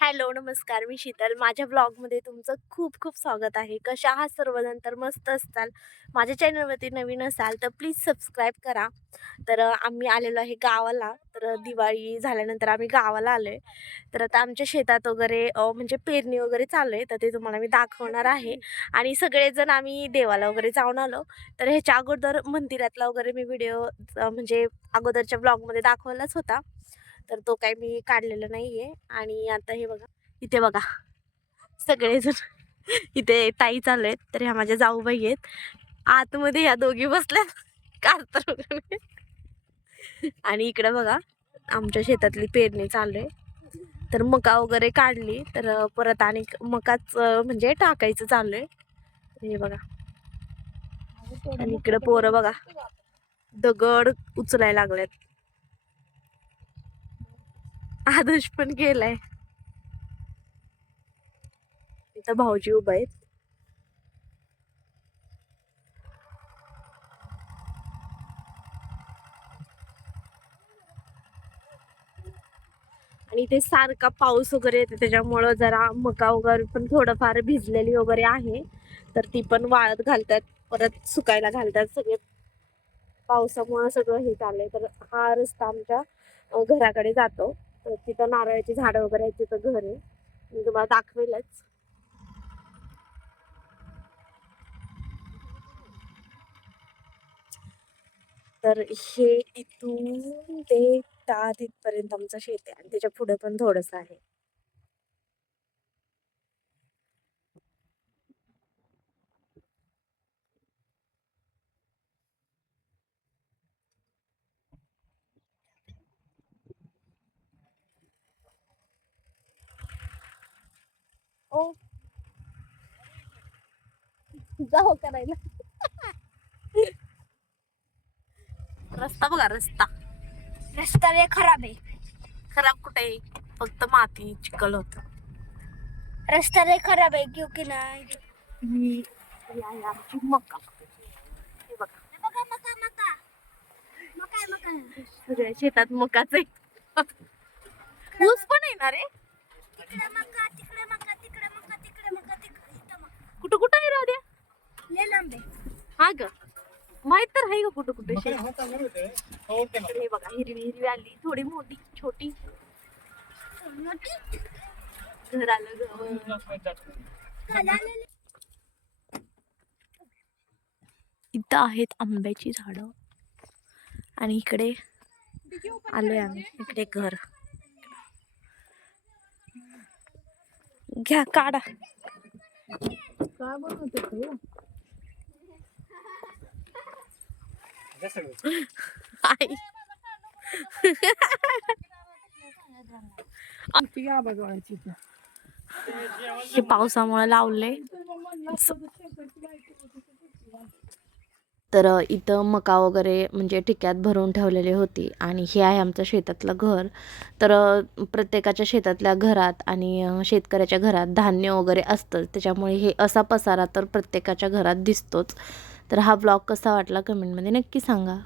Hello, नमस्कार. मी शीतल. माझ्या ब्लॉगमध्ये तुमचं खूप खूप स्वागत आहे. कशा आहात सर्वजण? तर मस्त असताल. माझ्या चॅनलवरती नवीन असाल तर प्लीज सबस्क्राईब करा. तर आम्ही आलेलो आहे गावाला. तर दिवाळी झाल्यानंतर आम्ही गावाला आलो आहे. तर आता आमच्या शेतात वगैरे म्हणजे पेरणी वगैरे चालू आहे. तर ते तुम्हाला मी दाखवणार आहे. आणि सगळेजण आम्ही देवाला वगैरे जाऊन आलो. तर ह्याच्या अगोदर मंदिरातला वगैरे मी व्हिडिओ म्हणजे अगोदरच्या ब्लॉगमध्ये दाखवलाच होता. तर तो काही मी काढलेला नाहीये. आणि आता हे बघा, इथे बघा सगळेजण इथे ताई चालू आहेत. तर ह्या माझ्या जाऊबाई आहेत. आतमध्ये ह्या दोघी बसल्यात कारतर वगैरे. आणि इकडे बघा आमच्या शेतातली पेरणी चालू आहे. तर मका वगैरे काढली. तर परत आणि मकाच म्हणजे टाकायचं चालू आहे. हे बघा. आणि इकडे पोरं बघा दगड उचलायला लागल्यात. आदर्श पण गेलाय. इथं भाऊजी उभा आहेत. आणि इथे सारखा पाऊस वगैरे येते त्याच्यामुळं जरा मका वगैरे पण थोडंफार भिजलेली वगैरे आहे. तर ती पण वाळत घालतात, परत सुकायला घालतात. सगळे पावसामुळे सगळं हे चाललंय. तर हा रस्ता आमच्या घराकडे जातो. तर तिथं नारळाची झाडं वगैरे आहेत, तिथं घर आहे. मी तुम्हाला दाखवेलच. तर हे इथून ते तिथपर्यंत आमचं शेत आहे आणि त्याच्या पुढे पण थोडस आहे. ओ जाऊ करायला. रस्ता बघा, रस्ता रस्ता लय खराब आहे. खराब कुठे आहे? फक्त माती चिखल होत. रस्ता लय खराब आहे क्योंकि ना ही आहे आमची मका. हे बघा बघा मका मका मका मका सगळ्या शेतात मकाच आहे. ऊस पण आहे ना रे. तिकडे मका तिकडे मका तिकडे मका तिकडे मका तिकडे इथं मका कुठं कुठं आहे राहू द्या. लय लांब आहे. हा ग, माहित तर आहे का कुठं कुठं शेत. हे बघा हिरवी हिरवी आली, थोडी मोठी छोटी. मोठी घर आलं जवळ. इथं आहेत आंब्याची झाडं आणि इकडे आलोय आम्ही. इकडे घर घ्या काढा. काय बनवते तू? आई हे पावसामुळे लावले. तर इथं मका वगैरे म्हणजे टिक्यात भरून ठेवलेली होती. आणि हे आहे आमचं शेतातलं घर. तर प्रत्येकाच्या शेतातल्या घरात आणि शेतकऱ्याच्या घरात धान्य वगैरे असतं. त्याच्यामुळे हे असा पसारा तर प्रत्येकाच्या घरात दिसतोच. तर हा ब्लॉग कसा वाटला कमेंटमध्ये नक्की सांगा.